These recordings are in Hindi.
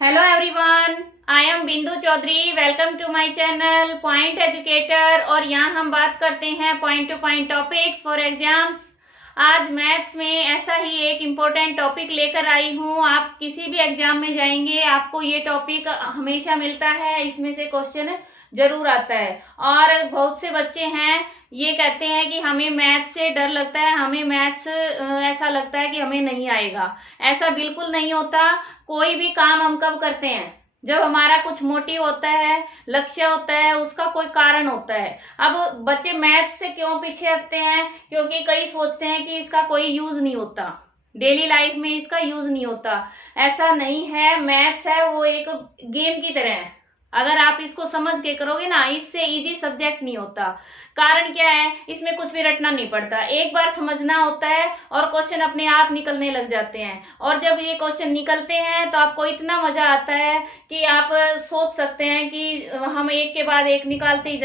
Hello everyone, I am Bindu Chaudhary. Welcome to my channel point educator. और यहाँ हम बात करते हैं point to point topics for exams. आज मैथ्स में ऐसा ही एक इम्पोर्टेंट टॉपिक लेकर आई हूँ। आप किसी भी एग्जाम में जाएंगे आपको ये टॉपिक हमेशा मिलता है, इसमें से क्वेश्चन जरूर आता है। और बहुत से बच्चे हैं ये कहते हैं कि हमें मैथ्स से डर लगता है, हमें मैथ्स ऐसा लगता है कि हमें नहीं आएगा। ऐसा बिल्कुल नहीं होता। कोई भी काम हम कब करते हैं? जब हमारा कुछ मोटिव होता है, लक्ष्य होता है, उसका कोई कारण होता है। अब बच्चे मैथ्स से क्यों पीछे हटते हैं? क्योंकि कई सोचते हैं कि इसका कोई यूज नहीं होता, डेली लाइफ में इसका यूज नहीं होता। ऐसा नहीं है। मैथ्स है वो एक गेम की तरह है। अगर आप इसको समझ के करोगे ना, इससे इजी सब्जेक्ट नहीं होता। कारण क्या है? इसमें कुछ भी रटना नहीं पड़ता, एक बार समझना होता है और क्वेश्चन अपने आप निकलने लग जाते हैं। और जब ये क्वेश्चन निकलते हैं तो आपको इतना मजा आता है कि आप सोच सकते हैं कि हम एक के बाद एक निकालते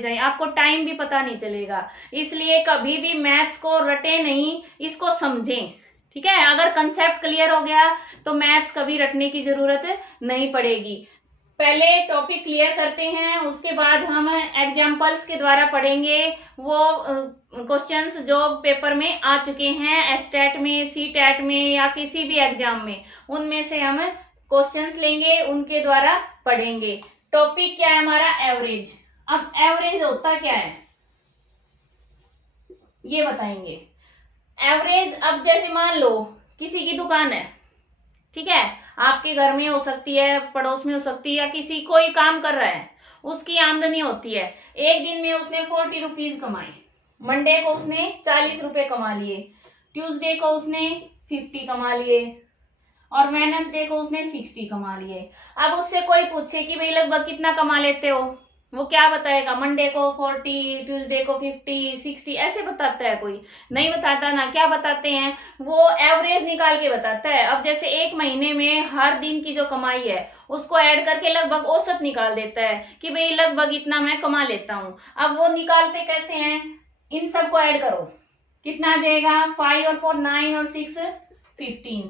जाएं, आपको टाइम भी पता नहीं चलेगा। इसलिए कभी भी मैथ्स को रटे नहीं, इसको समझें। ठीक है, अगर कंसेप्ट क्लियर हो गया तो मैथ्स कभी रटने की जरूरत नहीं पड़ेगी। पहले टॉपिक क्लियर करते हैं, उसके बाद हम एग्जाम्पल्स के द्वारा पढ़ेंगे वो क्वेश्चंस जो पेपर में आ चुके हैं, एचटेट में, सीटेट में या किसी भी एग्जाम में। उनमें से हम क्वेश्चंस लेंगे, उनके द्वारा पढ़ेंगे। टॉपिक क्या है हमारा? एवरेज। अब एवरेज होता क्या है ये बताएंगे। एवरेज, अब जैसे मान लो किसी की दुकान है, ठीक है, आपके घर में हो सकती है, पड़ोस में हो सकती है, या किसी कोई काम कर रहा है, उसकी आमदनी होती है। एक दिन में उसने 40 रुपीज कमाए। मंडे को उसने 40 रुपए कमा लिए, ट्यूसडे को उसने 50 कमा लिए और वेडनेसडे को उसने 60 कमा लिए। अब उससे कोई पूछे कि भाई लगभग कितना कमा लेते हो, वो क्या बताएगा? मंडे को 40, ट्यूसडे को 50, 60 ऐसे बताता है? कोई नहीं बताता ना। क्या बताते हैं? वो एवरेज निकाल के बताता है। अब जैसे एक महीने में हर दिन की जो कमाई है उसको ऐड करके लगभग औसत निकाल देता है कि भाई लगभग इतना मैं कमा लेता हूं। अब वो निकालते कैसे हैं? इन सबको ऐड करो, कितना आ जाएगा? 5 और 4 9 और 6 15,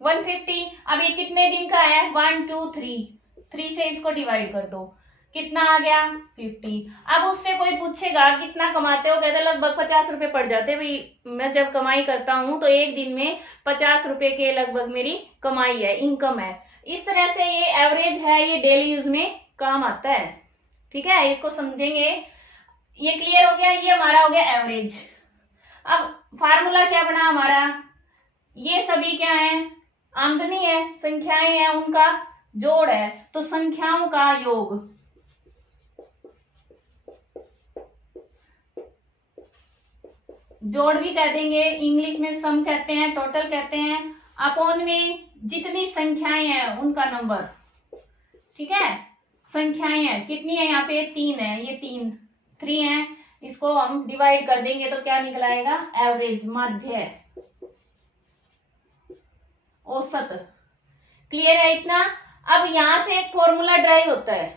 150। अब ये कितने दिन का है? 1 2 3 से इसको डिवाइड कर दो, कितना आ गया? 50। अब उससे कोई पूछेगा कितना कमाते हो, कहते लगभग 50 रुपए पड़ जाते। भाई मैं जब कमाई करता हूं तो एक दिन में 50 रुपए के लगभग मेरी कमाई है, इनकम है। इस तरह से ये एवरेज है, ये डेली यूज में काम आता है। ठीक है, इसको समझेंगे। ये क्लियर हो गया, ये हमारा हो गया एवरेज। अब फार्मूला क्या बना हमारा? ये सभी क्या है? आमदनी है, संख्याएं हैं, उनका जोड़ है, तो संख्याओं का योग, जोड़ भी कह देंगे, इंग्लिश में सम कहते हैं, टोटल कहते हैं, अपॉन में जितनी संख्याएं हैं उनका नंबर। ठीक है, संख्याएं हैं कितनी है? यहाँ पे 3 है, ये 3 है, इसको हम डिवाइड कर देंगे तो क्या निकल आएगा? एवरेज, माध्य, औसत। क्लियर है इतना? अब यहां से एक फॉर्मूला ड्राइव होता है,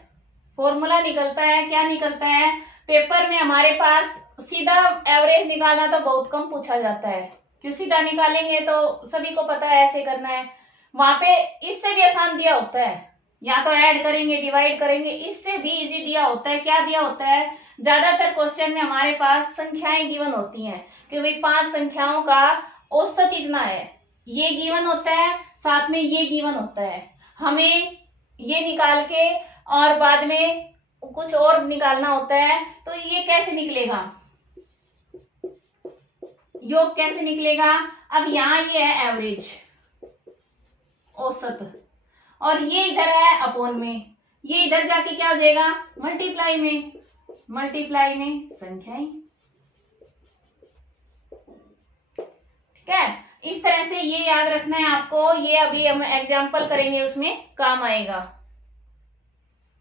फॉर्मूला निकलता है। क्या निकलता है? पेपर में हमारे पास सीधा एवरेज निकालना तो बहुत कम पूछा जाता है, क्यों? सीधा निकालेंगे तो सभी को पता है ऐसे करना है। वहां पे इससे भी आसान दिया होता है, या तो ऐड करेंगे, डिवाइड करेंगे, इससे भी इजी दिया होता है। क्या दिया होता है? ज्यादातर क्वेश्चन में हमारे पास संख्याएं गिवन होती हैं कि भाई 5 संख्याओं का औसत इतना है, ये गिवन होता है, साथ में ये गिवन होता है। हमें ये निकाल के और बाद में कुछ और निकालना होता है। तो ये कैसे निकलेगा? योग कैसे निकलेगा? अब यहाँ ये है एवरेज, औसत, और ये इधर है अपॉन में, ये इधर जाके क्या हो जाएगा? मल्टीप्लाई में, मल्टीप्लाई में संख्याएं। ठीक है, इस तरह से ये याद रखना है आपको। ये अभी हम एग्जाम्पल करेंगे, उसमें काम आएगा।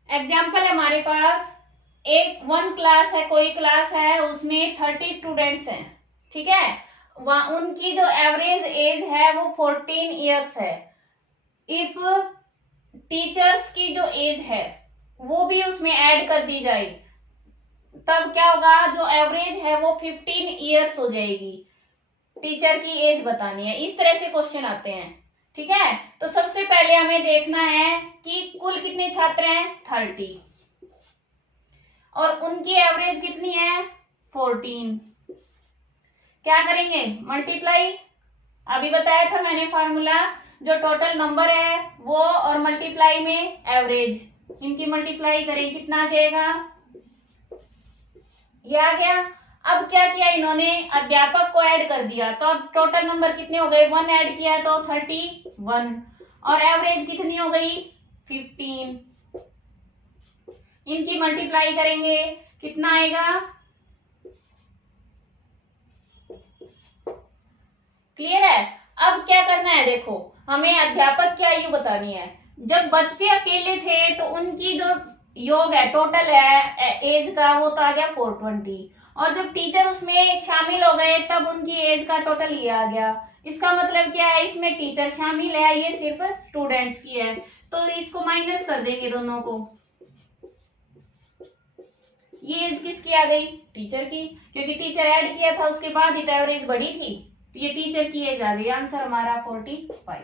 एग्जाम्पल है हमारे पास, एक 1 क्लास है, कोई क्लास है, उसमें 30 स्टूडेंट्स हैं। ठीक है, उनकी जो एवरेज एज है वो 14 ईयर्स है। इफ टीचर्स की जो एज है वो भी उसमें ऐड कर दी जाए तब क्या होगा? जो एवरेज है वो 15 ईयर्स हो जाएगी। टीचर की एज बतानी है। इस तरह से क्वेश्चन आते हैं। ठीक है, तो सबसे पहले पहले हमें देखना है कि कुल कितने छात्र हैं 30 और उनकी एवरेज कितनी है 14। क्या करेंगे मल्टीप्लाई, अभी बताया था मैंने फॉर्मूला, जो टोटल नंबर है वो और मल्टीप्लाई में एवरेज, इनकी मल्टीप्लाई करें कितना आ जाएगा, ये आ गया। अब क्या किया इन्होंने, अध्यापक को ऐड कर दिया, तो अब टोटल नंबर कितने हो गए 1 ऐड किया तो 31 और एवरेज कितनी हो गई 15। इनकी मल्टीप्लाई करेंगे कितना आएगा, क्लियर है। अब क्या करना है, देखो हमें अध्यापक की आयु बतानी है। जब बच्चे अकेले थे तो उनकी जो योग है टोटल है एज का वो तो आ गया 420 और जब टीचर उसमें शामिल हो गए तब उनकी एज का टोटल ये आ गया। इसका मतलब क्या है, इसमें टीचर शामिल है, ये सिर्फ स्टूडेंट्स की है, तो इसको माइनस कर देंगे दोनों को। ये एज किसकी आ गई टीचर की, क्योंकि टीचर ऐड किया था उसके बाद ही तो एवरेज बढ़ी थी, तो ये टीचर की एज आ गई। आंसर हमारा 45।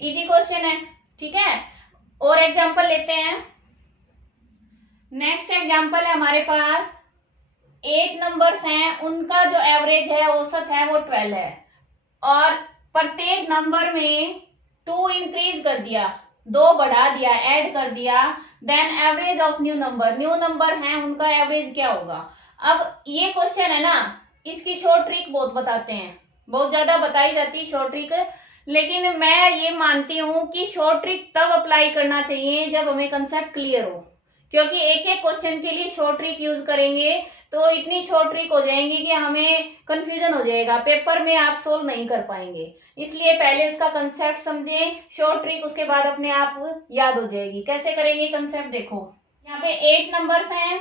इजी क्वेश्चन है, ठीक है। और एग्जांपल लेते हैं। नेक्स्ट एग्जांपल है हमारे पास 8 नंबर्स हैं, उनका जो एवरेज है औसत है वो 12 है और प्रत्येक नंबर में 2 इंक्रीज कर दिया, 2 बढ़ा दिया, ऐड कर दिया, then average of new number है उनका एवरेज क्या होगा। अब ये क्वेश्चन है ना, इसकी शॉर्ट ट्रिक बहुत बताते हैं, बहुत ज्यादा बताई जाती है शॉर्ट ट्रिक, लेकिन मैं ये मानती हूँ कि शॉर्ट ट्रिक तब अप्लाई करना चाहिए जब हमें कंसेप्ट क्लियर हो, क्योंकि एक एक क्वेश्चन के लिए शॉर्ट ट्रिक यूज करेंगे तो इतनी शॉर्ट ट्रिक हो जाएंगी कि हमें कंफ्यूजन हो जाएगा, पेपर में आप सोल्व नहीं कर पाएंगे। इसलिए पहले उसका कंसेप्ट समझें, शॉर्ट ट्रिक उसके बाद अपने आप याद हो जाएगी। कैसे करेंगे कंसेप्ट, देखो यहाँ पे 8 नंबर्स हैं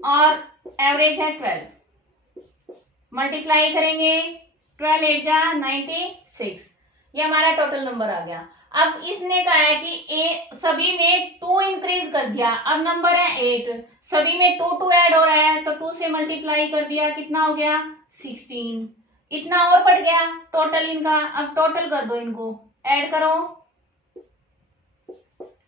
और एवरेज है 12, मल्टीप्लाई करेंगे 12 8 जा 96, ये हमारा टोटल नंबर आ गया। अब इसने कहा है कि सभी में 2 इंक्रीज कर दिया, अब नंबर है 8, सभी में 2 ऐड हो रहा है तो 2 से मल्टीप्लाई कर दिया, कितना हो गया 16, इतना और बढ़ गया टोटल इनका। अब टोटल कर दो, इनको ऐड करो,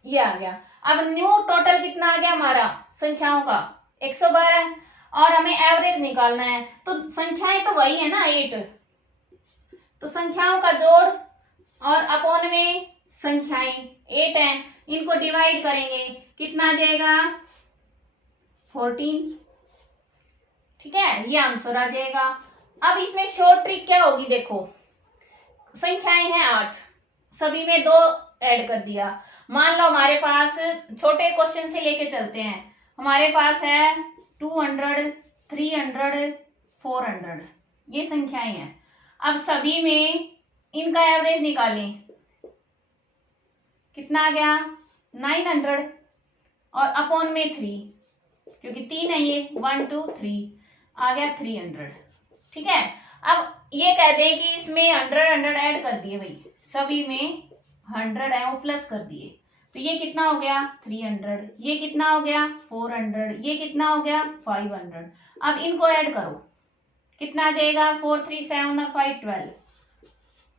ये आ गया। अब न्यू टोटल कितना आ गया हमारा संख्याओं का 112 और हमें एवरेज निकालना है, तो संख्याएं तो वही है ना 8, तो संख्याओं का जोड़ और अपॉन में संख्याएं 8 हैं, इनको डिवाइड करेंगे कितना आ जाएगा 14, ठीक है, ये आंसर आ जाएगा। अब इसमें शॉर्ट ट्रिक क्या होगी, देखो संख्याएं हैं 8, सभी में 2 ऐड कर दिया। मान लो हमारे पास छोटे क्वेश्चन से लेके चलते हैं, हमारे पास है 200 300 400, ये संख्याएं हैं। अब सभी में इनका एवरेज निकालें, कितना आ गया 900 और अपॉन में 3, क्योंकि 3 है ये 1 2 3 आ गया 300, ठीक है। अब ये कह दें कि इसमें 100 ऐड कर दिए भाई, सभी में 100 है वो प्लस कर दिए, तो ये कितना हो गया 300, ये कितना हो गया 400, ये कितना हो गया 500। अब इनको ऐड करो, कितना आ जाएगा 4 3 7 और 5 12,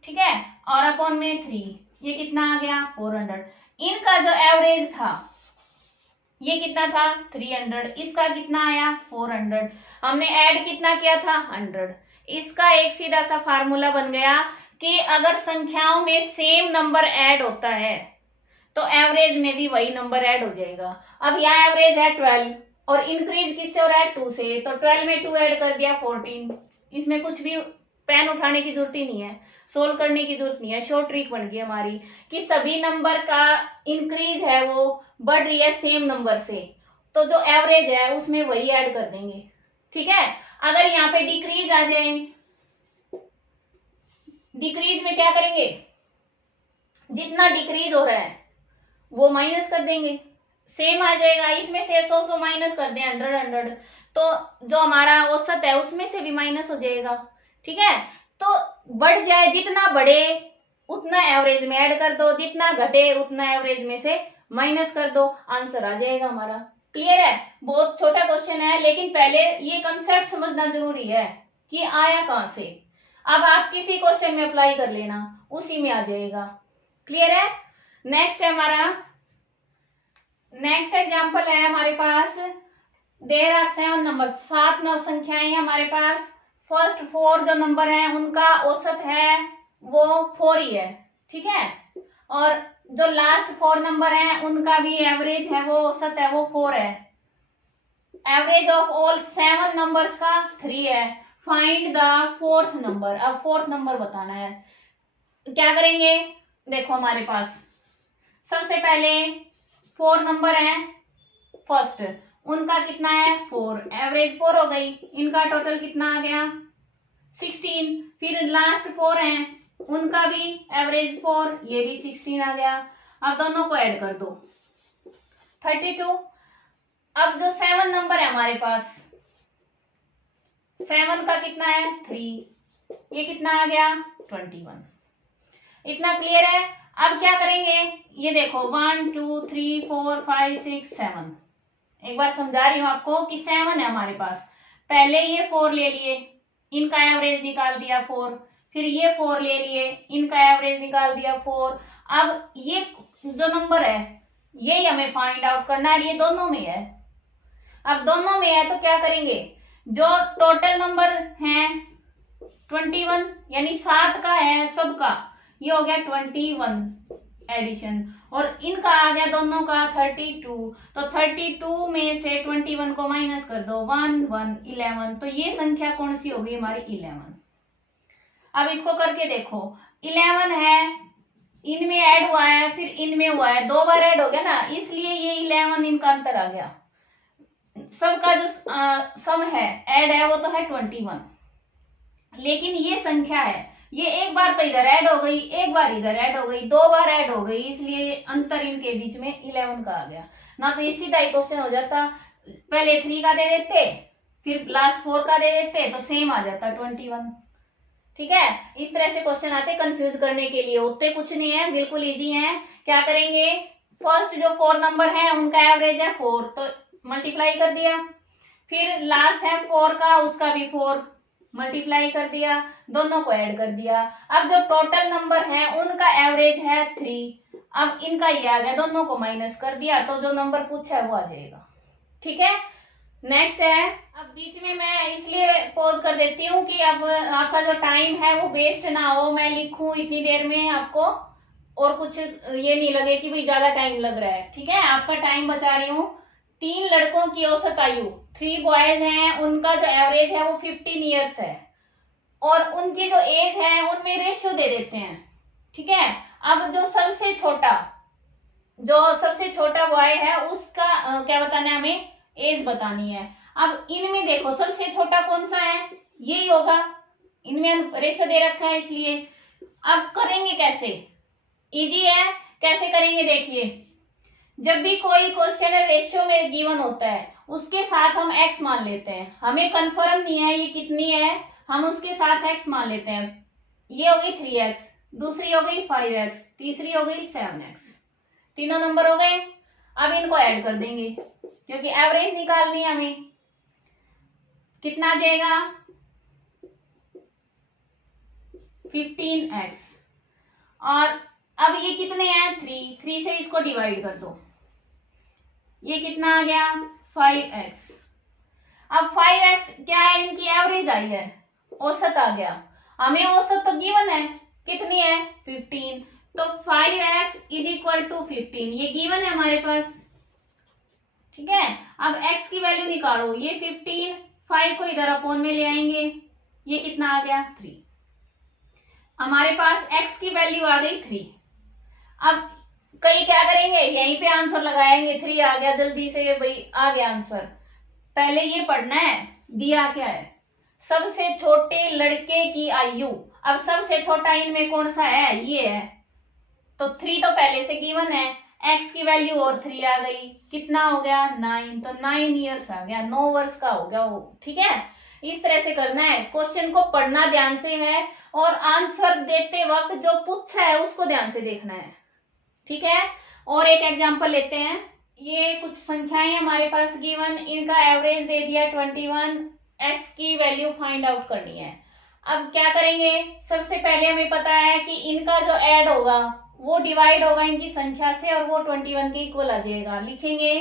ठीक है, और अपॉन में 3, ये कितना आ गया 400। इनका जो एवरेज था ये कितना था 300, इसका कितना आया 400, हमने ऐड कितना किया था 100। इसका एक सीधा सा फार्मूला बन गया कि अगर संख्याओं में सेम नंबर ऐड होता है तो एवरेज में भी वही नंबर ऐड हो जाएगा। अब यहाँ एवरेज है 12 और इंक्रीज किससे हो रहा है 2 से, तो 12 में 2 ऐड कर दिया 14, इसमें कुछ भी पेन उठाने की जरूरत ही नहीं है, सोल्व करने की जरूरत नहीं है, शॉर्ट ट्रिक बन गई हमारी कि सभी नंबर का इंक्रीज है वो बढ़ रही है सेम नंबर से, तो जो एवरेज है उसमें वही ऐड कर देंगे, ठीक है। अगर यहाँ पे डिक्रीज आ जाए, डिक्रीज में क्या करेंगे, जितना डिक्रीज हो रहा है वो माइनस कर देंगे, सेम आ जाएगा। इसमें से 100 माइनस कर दें 100, तो जो हमारा औसत है उसमें से भी माइनस हो जाएगा, ठीक है। तो बढ़ जाए, जितना बढ़े उतना एवरेज में ऐड कर दो, जितना घटे उतना एवरेज में से माइनस कर दो, आंसर आ जाएगा हमारा। क्लियर है, बहुत छोटा क्वेश्चन है, लेकिन पहले ये कंसेप्ट समझना जरूरी है कि आया कहां से। अब आप किसी क्वेश्चन में अप्लाई कर लेना, उसी में आ जाएगा। क्लियर है, नेक्स्ट है हमारा, नेक्स्ट एग्जाम्पल है हमारे पास, देयर आर 7 नंबर, 7 संख्याएं हैं हमारे पास। फर्स्ट 4 जो नंबर हैं उनका औसत है वो 4 ही है, ठीक है। और जो लास्ट 4 नंबर हैं उनका भी एवरेज है, वो औसत है वो 4 है। एवरेज ऑफ ऑल 7 नंबर्स का 3 है। Find the 4th number. अब 4th नंबर बताना है। क्या करेंगे, देखो हमारे पास सबसे पहले 4 नंबर है, फर्स्ट उनका कितना है 4, एवरेज 4 हो गई। इनका टोटल कितना आ गया 16। फिर लास्ट 4 हैं उनका भी एवरेज 4, ये भी 16 आ गया। अब दोनों को ऐड कर दो 32। अब जो 7 नंबर है हमारे पास, 7 का कितना है 3, ये कितना आ गया 21। इतना क्लियर है। अब क्या करेंगे, ये देखो 1 2 3 4 5 6 7। एक बार समझा रही हूं आपको कि 7 है हमारे पास। पहले ये 4 ले लिए, इनका एवरेज निकाल दिया 4। फिर ये 4 ले लिए, इनका एवरेज निकाल दिया 4। अब ये जो नंबर है यही हमें फाइंड आउट करना है, ये दोनों में है। अब दोनों में है तो क्या करेंगे, जो टोटल नंबर है 21 यानी 7 का है सबका, ये हो गया 21 एडिशन, और इनका आ गया दोनों का 32। तो 32 में से 21 को माइनस कर दो, 1 1 11। तो ये संख्या कौन सी होगी हमारी 11। अब इसको करके देखो, 11 है, इनमें ऐड हुआ है फिर इनमें हुआ है, 2 बार ऐड हो गया ना, इसलिए ये 11 इनका अंतर आ गया। सबका जो सम है ऐड है वो तो है 21, लेकिन ये संख्या है ये एक बार तो इधर ऐड हो गई, एक बार इधर ऐड हो गई, 2 बार ऐड हो गई, इसलिए अंतर इनके बीच में 11 का आ गया ना। तो इसी टाइप क्वेश्चन हो जाता, पहले 3 का दे देते फिर लास्ट 4 का दे देते तो सेम आ जाता 21। ठीक है, इस तरह से क्वेश्चन आते, कंफ्यूज करने के लिए होते कुछ नहीं है, बिल्कुल इजी है। क्या करेंगे, फर्स्ट जो 4 नंबर है उनका एवरेज है 4, तो मल्टीप्लाई कर दिया। फिर लास्ट है 4 का, उसका भी 4 मल्टीप्लाई कर दिया, दोनों को ऐड कर दिया। अब जो टोटल नंबर है उनका एवरेज है 3, अब इनका ये आ गया, दोनों को माइनस कर दिया, तो जो नंबर पूछा है वो आ जाएगा। ठीक है, नेक्स्ट है। अब बीच में मैं इसलिए पॉज कर देती हूँ कि अब आपका जो टाइम है वो वेस्ट ना हो, मैं लिखूं इतनी देर में आपको और कुछ ये नहीं लगे कि भाई ज्यादा टाइम लग रहा है। ठीक है, आपका टाइम बचा रही हूँ। 3 लड़कों की औसत आयु, 3 बॉयज हैं, उनका जो एवरेज है वो 15 ईयर्स है, और उनकी जो एज है उनमें रेशियो दे देते हैं। ठीक है, अब जो सबसे छोटा बॉय है उसका क्या बताना है हमें, एज बतानी है। अब इनमें देखो सबसे छोटा कौन सा है, यही होगा, इनमें रेशियो दे रखा है इसलिए। अब करेंगे कैसे, इजी है, कैसे करेंगे देखिए। जब भी कोई क्वेश्चन रेशियो में गिवन होता है उसके साथ हम x मान लेते हैं, हमें कंफर्म नहीं है ये कितनी है, हम उसके साथ x मान लेते हैं। ये हो गई 3x, दूसरी हो गई 5x, तीसरी हो गई 7x, तीनों नंबर हो गए। अब इनको ऐड कर देंगे क्योंकि एवरेज निकालनी है हमें। कितना आ जाएगा 15x, और अब ये कितने हैं 3 से इसको डिवाइड कर दो, ये कितना आ गया 5x। अब 5x क्या है, इनकी एवरेज आई है, औसत आ गया, हमें औसत तो गिवन है, कितनी है 15, तो 5x इज इक्वल टू 15, ये गिवन है हमारे पास। ठीक है, अब x की वैल्यू निकालो, ये 15, 5 को इधर अपोन में ले आएंगे, ये कितना आ गया 3, हमारे पास x की वैल्यू आ गई 3। अब कई क्या करेंगे, यहीं पे आंसर लगाएंगे, 3 आ गया, जल्दी से भाई आ गया आंसर। पहले ये पढ़ना है दिया क्या है, सबसे छोटे लड़के की आयु। अब सबसे छोटा इनमें कौन सा है, ये है, तो 3 तो पहले से गिवन है, x की वैल्यू और 3 आ गई, कितना हो गया 9, तो 9 ईयर्स आ गया, 9 वर्ष का हो गया वो। ठीक है, इस तरह से करना है, क्वेश्चन को पढ़ना ध्यान से है और आंसर देते वक्त जो पूछा है उसको ध्यान से देखना है। ठीक है, और एक एग्जांपल लेते हैं। ये कुछ संख्याएं हमारे पास गिवन, इनका एवरेज दे दिया 21, x की वैल्यू फाइंड आउट करनी है। अब क्या करेंगे, सबसे पहले हमें पता है कि इनका जो ऐड होगा वो डिवाइड होगा इनकी संख्या से और वो 21 के इक्वल आ जाएगा। लिखेंगे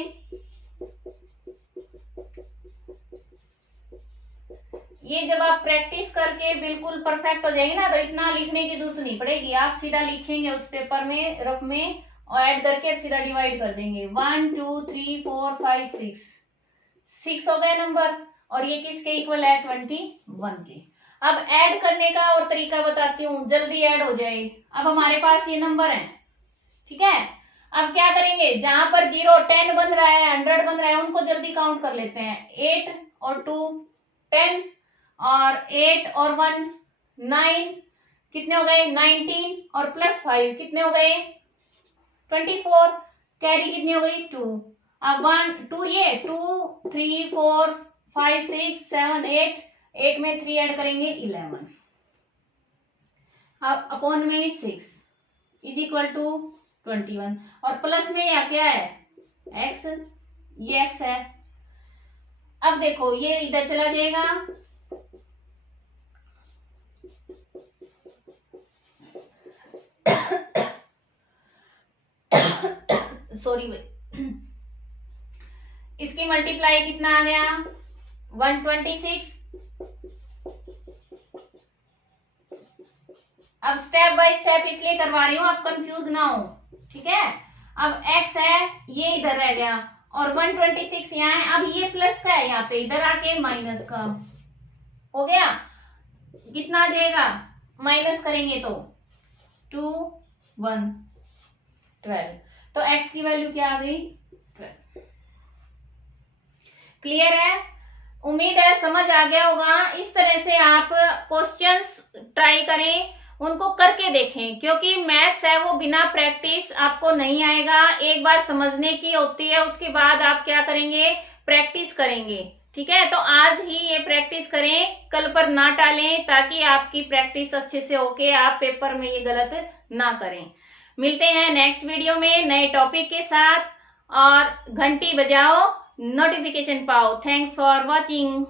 ये जब आप प्रैक्टिस करके बिल्कुल परफेक्ट हो जाएंगे ना तो इतना लिखने की जरूरत नहीं पड़ेगी, आप सीधा लिखेंगे उस पेपर में रफ में और ऐड करके सीधा डिवाइड कर देंगे। 1 2 3 4 5 6 हो गए नंबर और ये किसके इक्वल है 21 के। अब ऐड करने का और तरीका बताती हूँ, जल्दी ऐड हो जाए। अब हमारे पास ये नंबर है, ठीक है। अब क्या करेंगे, जहां पर 0 10 बन रहा है 100 बन रहा है उनको जल्दी काउंट कर लेते हैं। 8 और 2 10 और 8 और 1 9 कितने हो गए 19 और प्लस 5 कितने हो गए 24, कैरी कितनी हो गई 2। अब 1 2 ये 2 3 4 5 6 7 8 में 3 ऐड करेंगे 11। अब अपॉन में 6 इज इक्वल टू 21 और प्लस में या क्या है x, ये x है। अब देखो ये इधर चला जाएगा, सॉरी इसकी मल्टीप्लाई कितना आ गया 126। अब स्टेप बाय स्टेप इसलिए करवा रही हूं आप कंफ्यूज ना हो, ठीक है। अब x है ये इधर रह गया और 126 यहाँ है। अब ये प्लस का है यहाँ पे, इधर आके माइनस का हो गया। कितना आ जाएगा माइनस करेंगे तो 2 1 12, तो x की वैल्यू क्या आ गई 12। क्लियर है, उम्मीद है समझ आ गया होगा। इस तरह से आप क्वेश्चंस ट्राई करें, उनको करके देखें, क्योंकि मैथ्स है वो बिना प्रैक्टिस आपको नहीं आएगा। एक बार समझने की होती है, उसके बाद आप क्या करेंगे प्रैक्टिस करेंगे, ठीक है। तो आज ही ये प्रैक्टिस करें, कल पर ना टालें, ताकि आपकी प्रैक्टिस अच्छे से होके आप पेपर में ये गलत ना करें। मिलते हैं नेक्स्ट वीडियो में नए टॉपिक के साथ, और घंटी बजाओ नोटिफिकेशन पाओ। Thanks for watching.